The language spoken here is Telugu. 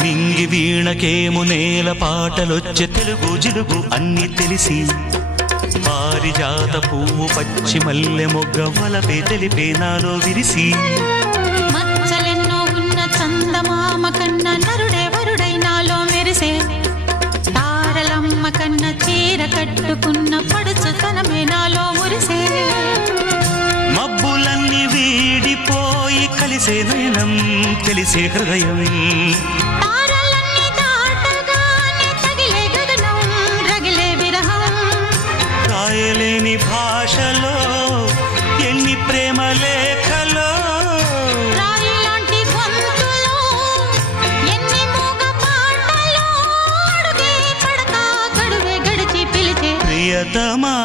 నింగి వీణకేము నేల పాటలొచ్చే తెలుగు జిలుగు అన్ని తెలిసి పారిజాత పువ్వు పచ్చి మల్లె మొగ్గ వలపే తెలిపే నాలో విరిసి మచ్చలెన్నో ఉన్న చందమామ కన్న నరుడే వరుడై నాలో మెరిసే తారలమ్మ కన్న చీర కట్టుకున్న పడుచుతనమే నాలో మురిసే మబ్బులన్నీ వీడిపోయి కలిసే నయనం తెలిసే హృదయం తారలన్నీ దాటగానే తగిలే గగనం రగిలే విరహం రాయలేని భాషలో ఎన్ని ప్రేమ లేఖలో రాయిలాంటి గొంతులో ఎన్ని మూగ పాటలో అడుగే పడక గడువే గడిచి పిలిచే ప్రియతమా